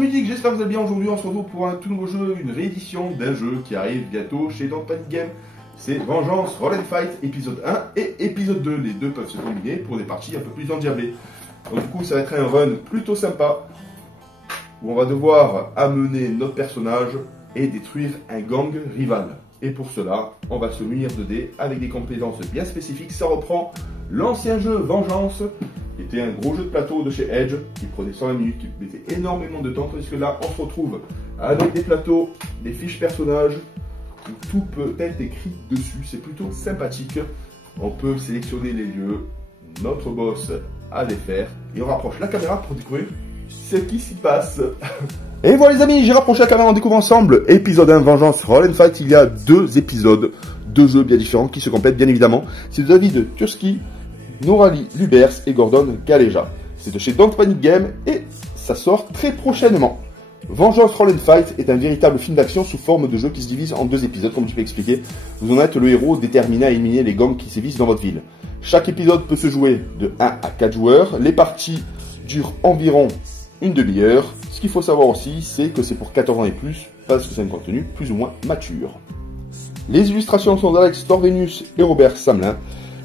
Mythique, j'espère que vous allez bien. Aujourd'hui on se retrouve pour un tout nouveau jeu, une réédition d'un jeu qui arrive bientôt chez Don't Panic Games. C'est Vengeance Roll and Fight épisode 1 et épisode 2. Les deux peuvent se combiner pour des parties un peu plus endiablées. Donc du coup ça va être un run plutôt sympa où on va devoir amener notre personnage et détruire un gang rival. Et pour cela, on va se munir de dés avec des compétences bien spécifiques. Ça reprend l'ancien jeu Vengeance, qui était un gros jeu de plateau de chez Edge, qui prenait 120 minutes, qui mettait énormément de temps, parce que là, on se retrouve avec des plateaux, des fiches personnages, où tout peut être écrit dessus. C'est plutôt sympathique. On peut sélectionner les lieux, notre boss à défaire, et on rapproche la caméra pour découvrir ce qui s'y passe. Et voilà les amis, j'ai rapproché la caméra, on découvre ensemble épisode 1 Vengeance Roll and Fight. Il y a deux épisodes, deux jeux bien différents qui se complètent bien évidemment. C'est de David Turski, Norali Lubers et Gordon Galeja. C'est de chez Don't Panic Games et ça sort très prochainement. Vengeance Roll and Fight est un véritable film d'action sous forme de jeu qui se divise en deux épisodes, comme je l'ai expliqué. Vous en êtes le héros déterminé à éliminer les gangs qui sévissent dans votre ville. Chaque épisode peut se jouer de 1 à 4 joueurs. Les parties durent environ une demi-heure. Ce qu'il faut savoir aussi, c'est que c'est pour 14 ans et plus, parce que c'est un contenu plus ou moins mature. Les illustrations sont d'Alex Torvenius et Robert Samlin,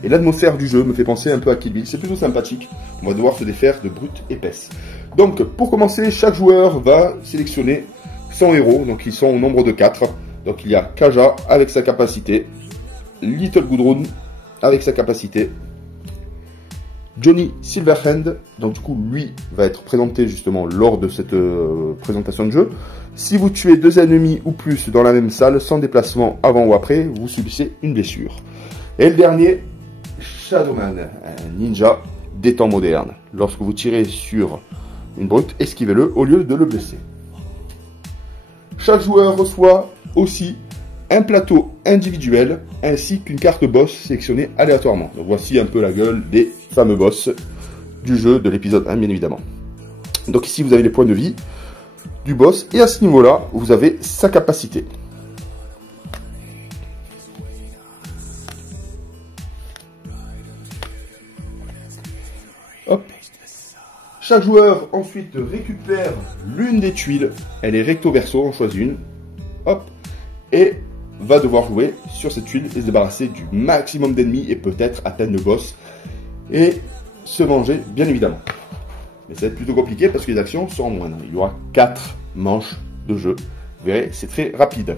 et l'atmosphère du jeu me fait penser un peu à Kill Bill. C'est plutôt sympathique. On va devoir se défaire de brutes épaisses. Donc, pour commencer, chaque joueur va sélectionner son héros, donc ils sont au nombre de 4. Donc il y a Kaja avec sa capacité, Little Gudrun avec sa capacité, Johnny Silverhand, donc du coup lui va être présenté justement lors de cette présentation de jeu. Si vous tuez 2 ennemis ou plus dans la même salle sans déplacement avant ou après, vous subissez une blessure. Et le dernier, Shadowman, un ninja des temps modernes. Lorsque vous tirez sur une brute, esquivez-le au lieu de le blesser. Chaque joueur reçoit aussi un plateau individuel ainsi qu'une carte boss sélectionnée aléatoirement. Donc voici un peu la gueule des fameux boss du jeu de l'épisode 1 bien évidemment. Donc ici vous avez les points de vie du boss et à ce niveau là vous avez sa capacité. Hop. Chaque joueur ensuite récupère l'une des tuiles, elle est recto verso, on choisit une, hop, et va devoir jouer sur cette tuile et se débarrasser du maximum d'ennemis et peut-être atteindre le boss et se venger bien évidemment. Mais ça va être plutôt compliqué parce que les actions seront moindres. Il y aura 4 manches de jeu. Vous verrez, c'est très rapide.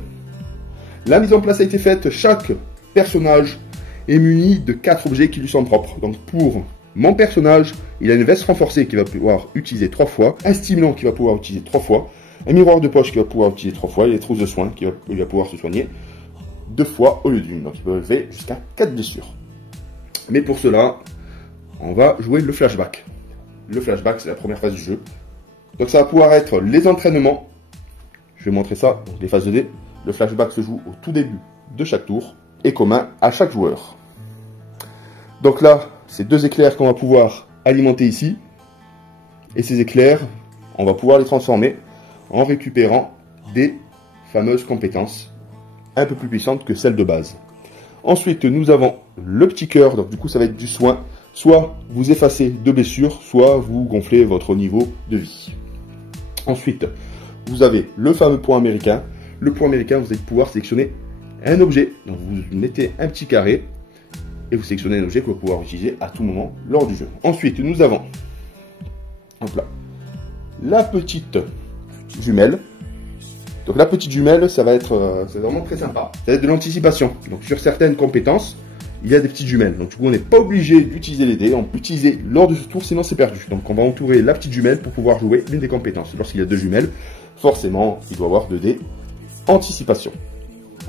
La mise en place a été faite. Chaque personnage est muni de 4 objets qui lui sont propres. Donc pour mon personnage, il a une veste renforcée qu'il va pouvoir utiliser 3 fois, un stimulant qu'il va pouvoir utiliser 3 fois, un miroir de poche qu'il va pouvoir utiliser 3 fois et les trousses de soins qu'il va pouvoir se soigner 2 fois au lieu d'une. Donc il peut lever jusqu'à 4 blessures. Mais pour cela, on va jouer le flashback. Le flashback, c'est la première phase du jeu. Donc ça va pouvoir être les entraînements. Je vais montrer ça, donc les phases de dés. Le flashback se joue au tout début de chaque tour et commun à chaque joueur. Donc là, c'est 2 éclairs qu'on va pouvoir alimenter ici. Et ces éclairs, on va pouvoir les transformer en récupérant des fameuses compétences un peu plus puissantes que celles de base. Ensuite, nous avons le petit cœur, donc du coup ça va être du soin. Soit vous effacez 2 blessures, soit vous gonflez votre niveau de vie. Ensuite, vous avez le fameux point américain. Le point américain, vous allez pouvoir sélectionner un objet. Donc vous mettez un petit carré et vous sélectionnez un objet que vous pouvez pouvoir utiliser à tout moment lors du jeu. Ensuite, nous avons hop là, la petite jumelle. Donc la petite jumelle, ça va être c'est vraiment très sympa. Ça va être de l'anticipation. Donc sur certaines compétences, il y a des petites jumelles. Donc du coup, on n'est pas obligé d'utiliser les dés. On peut utiliser lors de ce tour, sinon c'est perdu. Donc on va entourer la petite jumelle pour pouvoir jouer l'une des compétences. Lorsqu'il y a 2 jumelles, forcément, il doit y avoir 2 dés anticipation.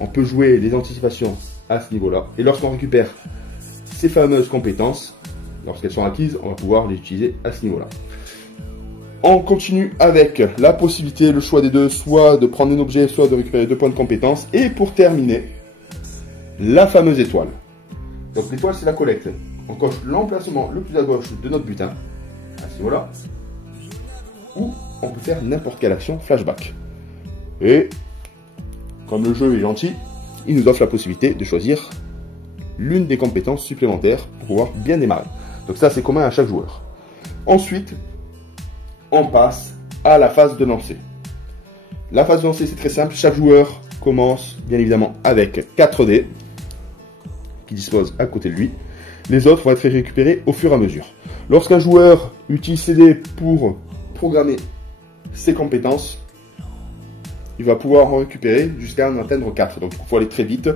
On peut jouer les anticipations à ce niveau-là. Et lorsqu'on récupère ces fameuses compétences, lorsqu'elles sont acquises, on va pouvoir les utiliser à ce niveau-là. On continue avec la possibilité, le choix des deux, soit de prendre un objet, soit de récupérer 2 points de compétence. Et pour terminer, la fameuse étoile. Donc l'étoile, c'est la collecte. On coche l'emplacement le plus à gauche de notre butin, à ce niveau-là, ou on peut faire n'importe quelle action flashback. Et comme le jeu est gentil, il nous offre la possibilité de choisir l'une des compétences supplémentaires pour pouvoir bien démarrer. Donc ça, c'est commun à chaque joueur. Ensuite, on passe à la phase de lancer. La phase de lancer, c'est très simple. Chaque joueur commence, bien évidemment, avec 4 dés qui disposent à côté de lui. Les autres vont être récupérés au fur et à mesure. Lorsqu'un joueur utilise ses dés pour programmer ses compétences, il va pouvoir en récupérer jusqu'à en atteindre 4. Donc, il faut aller très vite,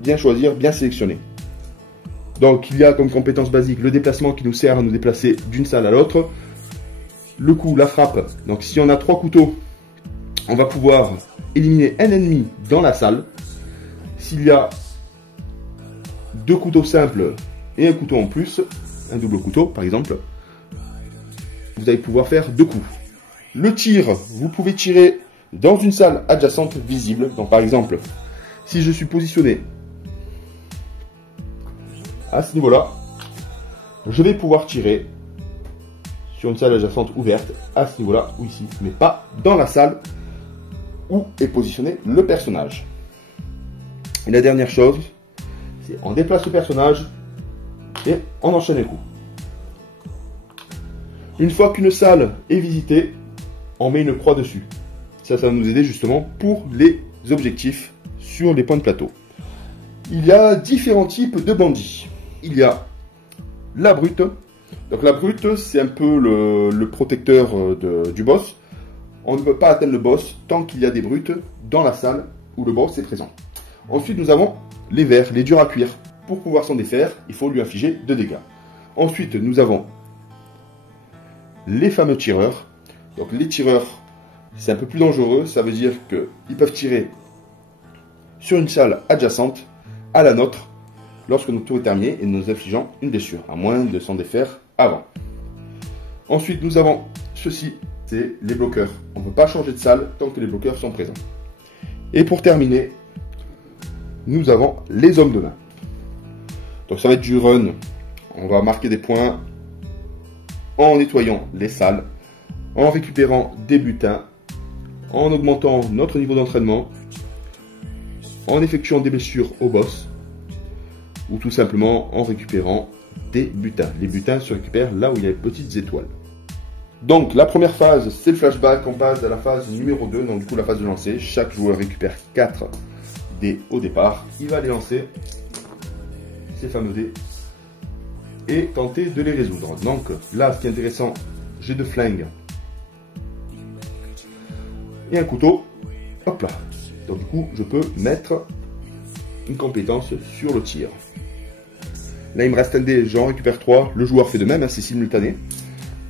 bien choisir, bien sélectionner. Donc, il y a comme compétence basique le déplacement qui nous sert à nous déplacer d'une salle à l'autre. Le coup, la frappe. Donc, si on a 3 couteaux, on va pouvoir éliminer un ennemi dans la salle. S'il y a 2 couteaux simples et un couteau en plus, un double couteau par exemple, vous allez pouvoir faire 2 coups. Le tir, vous pouvez tirer dans une salle adjacente visible. Donc par exemple, si je suis positionné à ce niveau-là, je vais pouvoir tirer sur une salle adjacente ouverte à ce niveau-là ou ici, mais pas dans la salle où est positionné le personnage. Et la dernière chose, c'est on déplace le personnage et on enchaîne les coups. Une fois qu'une salle est visitée, on met une croix dessus. Ça va nous aider justement pour les objectifs sur les points de plateau. Il y a différents types de bandits. Il y a la brute. Donc la brute, c'est un peu le protecteur du boss. On ne peut pas atteindre le boss tant qu'il y a des brutes dans la salle où le boss est présent. Ensuite, nous avons les vers, les durs à cuire. Pour pouvoir s'en défaire, il faut lui infliger 2 dégâts. Ensuite, nous avons les fameux tireurs. Donc les tireurs, c'est un peu plus dangereux. Ça veut dire qu'ils peuvent tirer sur une salle adjacente à la nôtre lorsque notre tour est terminé et nous infligeant une blessure, à moins de s'en défaire avant. Ensuite, nous avons ceci, c'est les bloqueurs. On ne peut pas changer de salle tant que les bloqueurs sont présents. Et pour terminer, nous avons les hommes de main. Donc ça va être du run. On va marquer des points en nettoyant les salles, en récupérant des butins, en augmentant notre niveau d'entraînement, en effectuant des blessures au boss, ou tout simplement en récupérant des butins. Les butins se récupèrent là où il y a les petites étoiles. Donc la première phase, c'est le flashback. On passe à la phase numéro 2, donc du coup la phase de lancer. Chaque joueur récupère 4 dés au départ. Il va les lancer, ces fameux dés, et tenter de les résoudre. Donc là, ce qui est intéressant, j'ai 2 flingues et un couteau. Hop là. Donc du coup, je peux mettre une compétence sur le tir. Là, il me reste un dé, j'en récupère 3. Le joueur fait de même, hein, c'est simultané.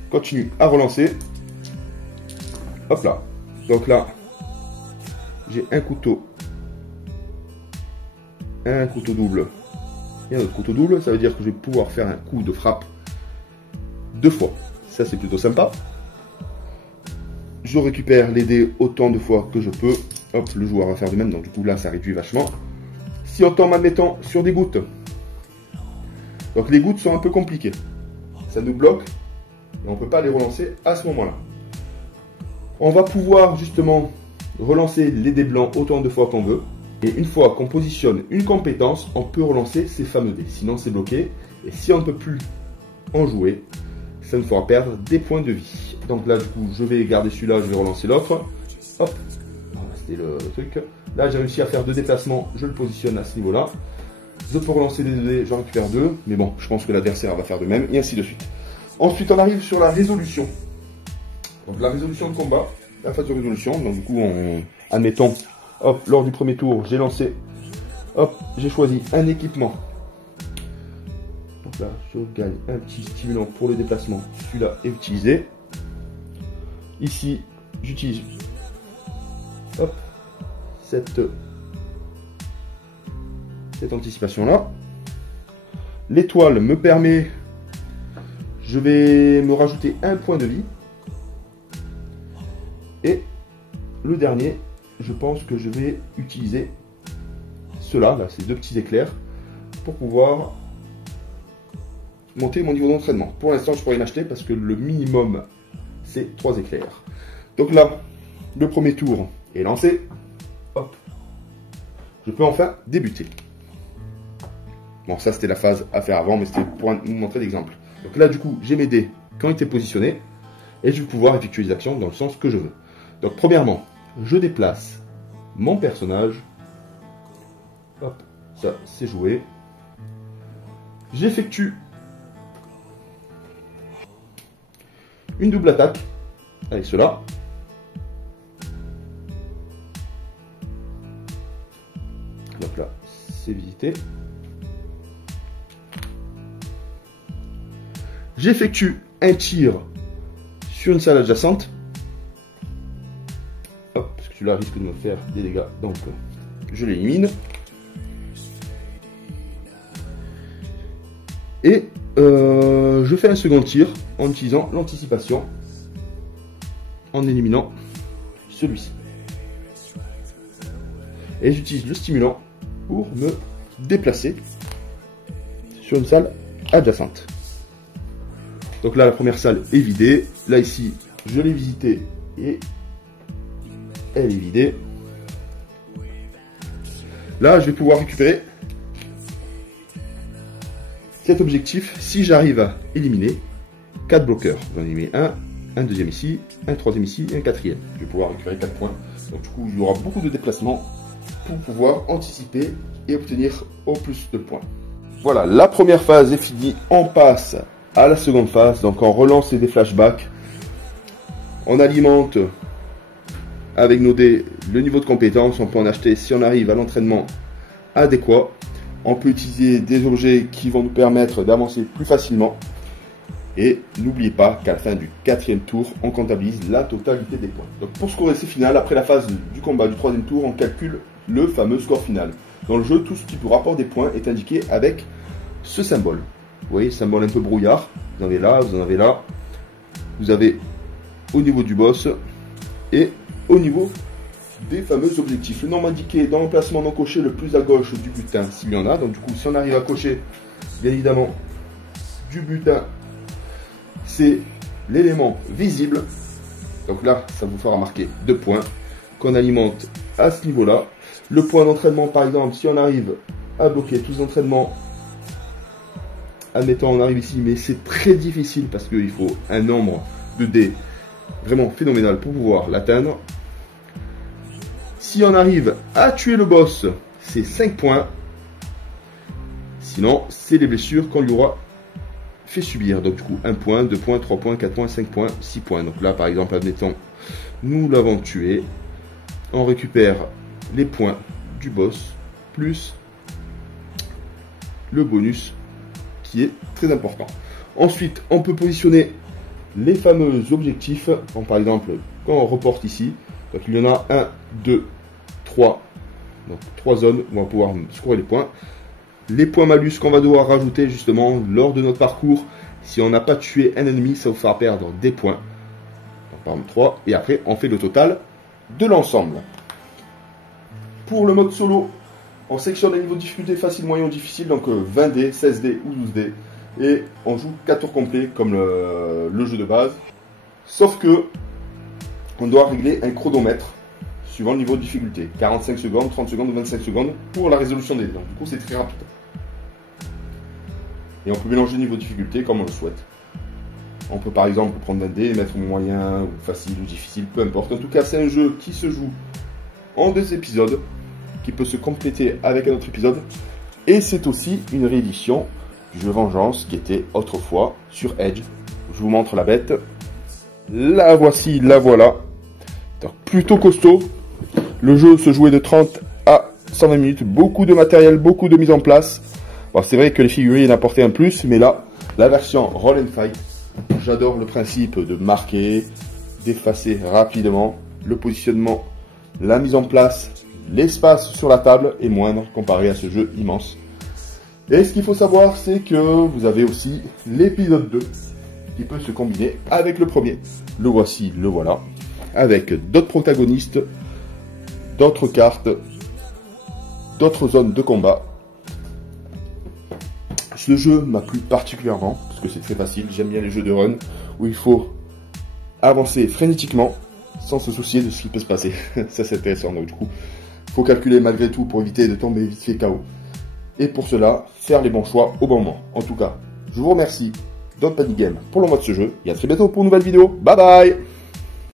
Continue à relancer. Hop là. Donc là, j'ai un couteau double et un autre couteau double. Ça veut dire que je vais pouvoir faire un coup de frappe 2 fois. Ça, c'est plutôt sympa. Je récupère les dés autant de fois que je peux. Hop, le joueur va faire de même. Donc du coup, là, ça réduit vachement. Si on tombe, admettons, sur des gouttes. Donc les gouttes sont un peu compliquées. Ça nous bloque et on ne peut pas les relancer à ce moment-là. On va pouvoir justement relancer les dés blancs autant de fois qu'on veut. Et une fois qu'on positionne une compétence, on peut relancer ces fameux dés. Sinon, c'est bloqué. Et si on ne peut plus en jouer, ça nous fera perdre des points de vie. Donc là, du coup, je vais garder celui-là, je vais relancer l'autre. Hop, voilà, c'était le truc. Là, j'ai réussi à faire 2 déplacements, je le positionne à ce niveau-là. Je peux relancer des 2 dés, j'en récupère 2. Mais bon, je pense que l'adversaire va faire de même, et ainsi de suite. Ensuite, on arrive sur la résolution. Donc la résolution de combat, la phase de résolution. Donc du coup, admettons, hop, lors du premier tour, j'ai lancé, hop, j'ai choisi un équipement. Donc là, je gagne un petit stimulant pour le déplacement. Celui-là est utilisé. Ici, j'utilise, hop, cette anticipation-là. L'étoile me permet, je vais me rajouter un point de vie. Et le dernier, je pense que je vais utiliser cela, là, ces 2 petits éclairs, pour pouvoir monter mon niveau d'entraînement. Pour l'instant, je pourrais l'acheter parce que le minimum, c'est 3 éclairs. Donc là, le premier tour est lancé. Hop. Je peux enfin débuter. Bon, ça, c'était la phase à faire avant, mais c'était pour vous montrer l'exemple. Donc là, du coup, j'ai mes dés qui ont été positionnés. et je vais pouvoir effectuer les actions dans le sens que je veux. Donc premièrement, je déplace mon personnage. Hop, ça c'est joué. J'effectue une double attaque avec cela. Donc là, c'est visité. J'effectue un tir sur une salle adjacente. Hop, parce que celui-là risque de me faire des dégâts, donc je l'élimine. Et je fais un second tir en utilisant l'anticipation, en éliminant celui-ci. Et j'utilise le stimulant pour me déplacer sur une salle adjacente. Donc là, la première salle est vidée. Là, ici, je l'ai visitée et elle est vidée. Là, je vais pouvoir récupérer cet objectif si j'arrive à éliminer 4 bloqueurs. J'en ai mis un deuxième ici, un troisième ici et un quatrième. Je vais pouvoir récupérer 4 points. Donc du coup, il y aura beaucoup de déplacements pour pouvoir anticiper et obtenir au plus de points. Voilà, la première phase est finie. On passe à la seconde phase. Donc on relance des flashbacks. On alimente avec nos dés le niveau de compétence. On peut en acheter si on arrive à l'entraînement adéquat. On peut utiliser des objets qui vont nous permettre d'avancer plus facilement. Et n'oubliez pas qu'à la fin du 4e tour, on comptabilise la totalité des points. Donc pour scorer ces finales, après la phase du combat du 3e tour, on calcule le fameux score final. Dans le jeu, tout ce qui vous rapporte des points est indiqué avec ce symbole. Vous voyez, symbole un peu brouillard. Vous en avez là, vous en avez là. Vous avez au niveau du boss et au niveau des fameux objectifs. Le nombre indiqué dans l'emplacement non coché le plus à gauche du butin, s'il y en a. Donc du coup, si on arrive à cocher, bien évidemment, du butin, c'est l'élément visible. Donc là, ça vous fera marquer 2 points qu'on alimente à ce niveau-là. Le point d'entraînement, par exemple, si on arrive à bloquer tous les entraînements, admettons on arrive ici, mais c'est très difficile parce qu'il faut un nombre de dés vraiment phénoménal pour pouvoir l'atteindre. Si on arrive à tuer le boss, c'est 5 points. Sinon, c'est les blessures qu'on lui aura fait subir. Donc du coup, 1 point, 2 points, 3 points, 4 points, 5 points, 6 points. Donc là, par exemple, admettons, nous l'avons tué. On récupère les points du boss, plus le bonus qui est très important. Ensuite, on peut positionner les fameux objectifs. Donc, par exemple, quand on reporte ici, donc il y en a 1, 2, 3. Donc 3 zones où on va pouvoir scorer les points. Les points malus qu'on va devoir rajouter justement lors de notre parcours. Si on n'a pas tué un ennemi, ça vous fera perdre des points. Donc, par exemple 3. Et après, on fait le total de l'ensemble. Pour le mode solo, on sélectionne les niveaux de difficulté facile, moyen ou difficile. Donc 20D, 16D ou 12D. Et on joue 4 tours complets comme le jeu de base. Sauf que on doit régler un chronomètre suivant le niveau de difficulté. 45 secondes, 30 secondes ou 25 secondes pour la résolution des dés. Donc du coup, c'est très rapide. Et on peut mélanger le niveau de difficulté comme on le souhaite. On peut par exemple prendre 20 dés et mettre moyen, ou facile ou difficile, peu importe. En tout cas, c'est un jeu qui se joue en 2 épisodes, qui peut se compléter avec un autre épisode. Et c'est aussi une réédition du jeu Vengeance qui était autrefois sur Edge. Je vous montre la bête. La voici, la voilà. Donc, plutôt costaud. Le jeu se jouait de 30 à 120 minutes. Beaucoup de matériel, beaucoup de mise en place. Bon, c'est vrai que les figurines apportaient un plus, mais là, la version Roll and Fight, j'adore le principe de marquer, d'effacer rapidement, le positionnement, la mise en place, l'espace sur la table est moindre comparé à ce jeu immense. Et ce qu'il faut savoir, c'est que vous avez aussi l'épisode 2 qui peut se combiner avec le premier. Le voici, le voilà, avec d'autres protagonistes, d'autres cartes, d'autres zones de combat. Ce jeu m'a plu particulièrement, parce que c'est très facile, j'aime bien les jeux de run, où il faut avancer frénétiquement, sans se soucier de ce qui peut se passer. Ça c'est intéressant, donc du coup, il faut calculer malgré tout pour éviter de tomber vite fait KO. Et pour cela, faire les bons choix au bon moment. En tout cas, je vous remercie dans le panier game pour le mois de ce jeu. Et à très bientôt pour une nouvelle vidéo. Bye bye!